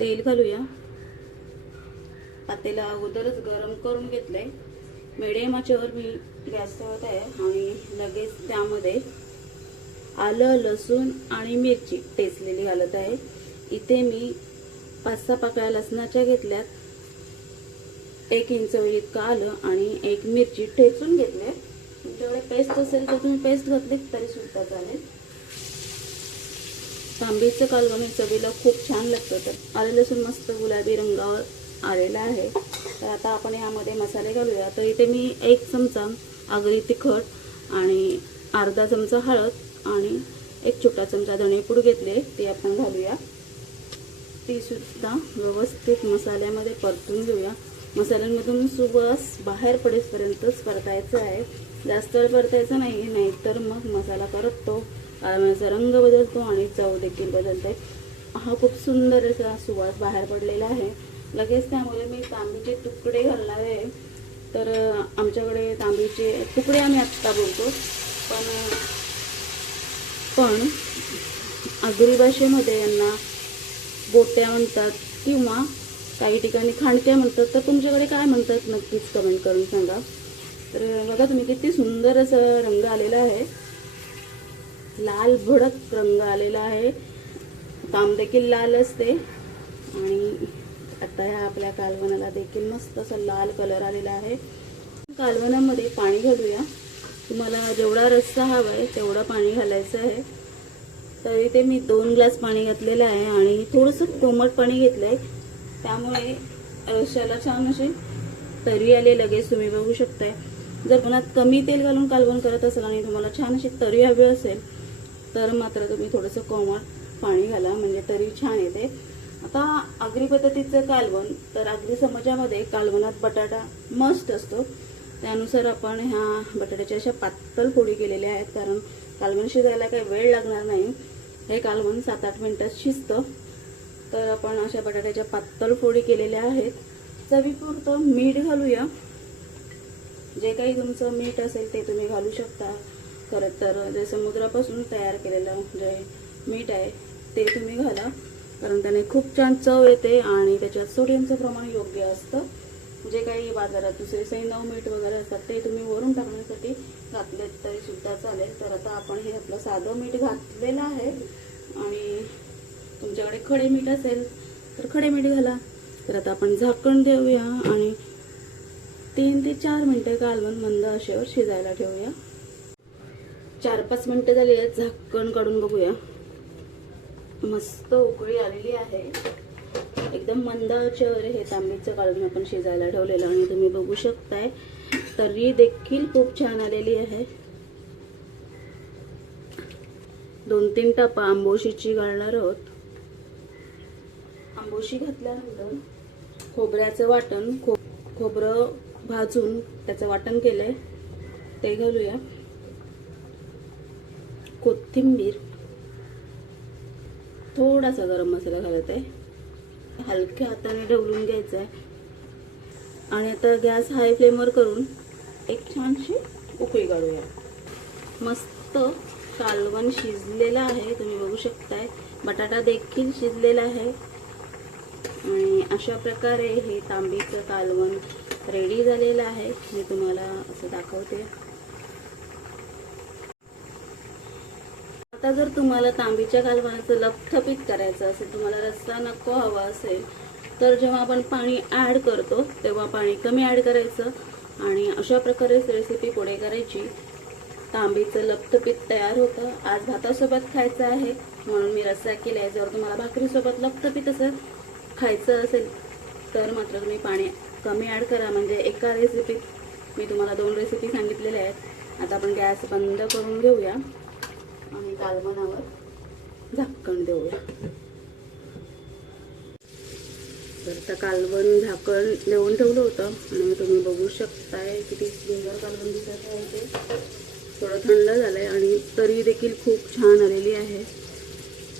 तेल घालूया। पातेला अगोदरच गरम करून घेतलंय। मिडियम आचेवर मी गॅस ठेवत आहे आणि लगेच त्यामध्ये आलं, लसूण आणि मिरची ठेचलेली घालत आहे। इथे मी 5-6 पाकळ्या लसणाच्या घेतल्यात, 1 इंच इतकं आलं आणि 1 मिरची ठेचून घेतले। तुमच्याकडे पेस्ट असेल तर तुम्ही पेस्ट घातली तरी सुद्धा चालेल। तांबीचं कालवण चवीला खूप छान लागतं। तर आलं लसूण मस्त गुलाबी रंगावर आलेला आहे। तर आता आपण यामध्ये मसाले घालूया। तर इथे मी 1 चमचा आगरी तिखट आणि अर्धा चमचा हळद आणि 1 छोटा चमचा धणेपूड घेतले, ते आपण घालूया। ती सुद्धा व्यवस्थित मसाल्यामध्ये परतून घेऊया। मसाल्यांमधून सुवास बाहेर पडेपर्यंतच परतायचं आहे, जास्त वेळ परतायचं नाही, नाहीतर मग मसाला करपतो, कालवणाचा रंग बदलतो आणि चव देखील बदलते। हा खूप सुंदर असा सुवास बाहेर पडलेला आहे। लगेच त्यामुळे मी तांबीचे तुकडे घालणार आहे। तर आमच्याकडे तांबीचे तुकडे आम्ही आत्ता बोलतो, पण आगरी भाषेमध्ये यांना बोट्या म्हणतात किंवा काही ठिकाणी खांडक्या म्हणतात। तर तुमच्याकडे काय म्हणतात नक्कीच कमेंट करून सांगा। तर बघा तुम्ही किती सुंदर असं रंग आलेला आहे, लाल भडक रंग आलेला आहे। तांब देखील लाल असते आणि आता ह्या आपल्या कालवणाला देखील मस्त असा लाल कलर आलेला आहे। कालवणामध्ये पाणी घालूया। तुम्हाला जेवढा रस्सा हवा आहे तेवढं पाणी घालायचं आहे। तर इथे मी 2 ग्लास पाणी घातलेलं आहे आणि थोडंसं कोमट पाणी घेतलंय, त्यामुळे रश्श्याला छान अशी तरी आली लगेच, तुम्ही बघू शकताय। जर पुन्हा कमी तेल घालून कालवण करत असाल आणि तुम्हाला छान अशी तरी हवी असेल तर मात्र तुम्ही थोडंसं कोमट पाणी घाला, म्हणजे तरी छान येते। आता आगरी पद्धतीचं कालवण, तर आगरी समाजामध्ये कालवणात बटाटा मस्ट असतो, त्यानुसार आपण ह्या बटाट्याच्या अशा पातळ फोडी केलेल्या आहेत, कारण कालवण शिजायला काही वेळ लागणार नाही। हे कालवण 7-8 मिनिटात शिजतं। तर आपण अशा बटाट्याच्या पातळ फोडी केलेल्या आहेत। चवीपुरतं मीठ घालूया। जे काही तुमचं मीठ असेल ते तुम्ही घालू शकता। खरं तर जे समुद्रापासून तयार केलेलं जे मीठ आहे ते तुम्ही घाला, कारण त्याने खूप छान चव येते आणि त्याच्यात सोडियमचं प्रमाण योग्य असतं। जे काही बाजारात दुसरे सैंधव मीठ वगैरे असतात ते तुम्ही वरून टाकण्यासाठी घातलेत तरी सुद्धा चालेल। तर आता आपण हे आपलं साधं मीठ घातलेलं आहे आणि तुमच्याकडे खडे मीठ असेल तर खडे मीठ घाला। तर आता आपण झाकण देऊया आणि 3 ते 4 मिनिटं कालवण मंद आचेवर शिजायला ठेवूया। 4-5 मिनिटं झाली आहेत, झाकण काढून बघूया। मस्त उकळी आलेली आहे, एकदम मंद आचेवर हे तांबीचं कालवण आपण शिजायला ठेवलेलं आणि तुम्ही बघू शकताय तरी देखील खूप छान आलेली आहे। 2-3 टापा आंबोशीची घालणार आहोत। आंबोशी घातल्यानंतर खोबऱ्याचं वाटण, खोबरं भाजून त्याचं वाटण केलंय ते घालूया। कोथिंबीर, थोडासा गरम मसाला घालत आहे, हलक्या हाताने ढवळून घ्यायचं आहे आणि आता गॅस हाय फ्लेमवर करून एक छानशी उकळी काढूया। मस्त कालवण शिजलेलं आहे, तुम्ही बघू शकताय। बटाटा देखील शिजलेला आहे आणि अशा प्रकारे हे तांबीचं कालवण रेडी झालेलं आहे। मी तुम्हाला असं दाखवते। आता जर तुम्हाला तांबीच्या कालवणाचं लपथपीत करायचं असेल, तुम्हाला रस्सा नको हवा असेल, तर जेव्हा आपण पाणी ॲड करतो तेव्हा पाणी कमी ॲड करायचं आणि अशा प्रकारे रेसिपी पुढे करायची। तांबीचं लपथपीत तयार होतं। आज भातासोबत खायचं आहे म्हणून मी रस्सा केला आहे। जर तुम्हाला भाकरीसोबत लपथपीत असं खायचं असेल तर मात्र तुम्ही पाणी कमी ॲड करा। म्हणजे एका रेसिपीत मी तुम्हाला 2 रेसिपी सांगितलेल्या आहेत। आता आपण गॅस बंद करून घेऊया आणि कालवणावर झाकण देऊया। तर आता कालवण झाकण देऊन ठेवलं होतं आणि तुम्ही बघू शकताय किती सुंदर कालवण दिसत आहे। ते थोडं थंड झालंय आणि तरी देखील खूप छान आलेली आहे।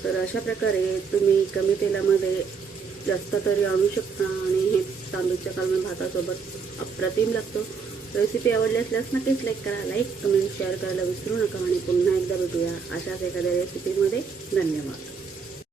तर अशा प्रकारे तुम्ही कमी तेलामध्ये जास्त तरी आणू शकता आणि हे तांदूळच्या कालवण भातासोबत अप्रतिम लागतो। रेसिपी आवडली असल्यास नक्कीच लाईक करा, लाईक कमेंट शेअर करायला विसरू नका आणि पुन्हा एकदा भेटूया अशाच एखाद्या रेसिपीमध्ये। धन्यवाद।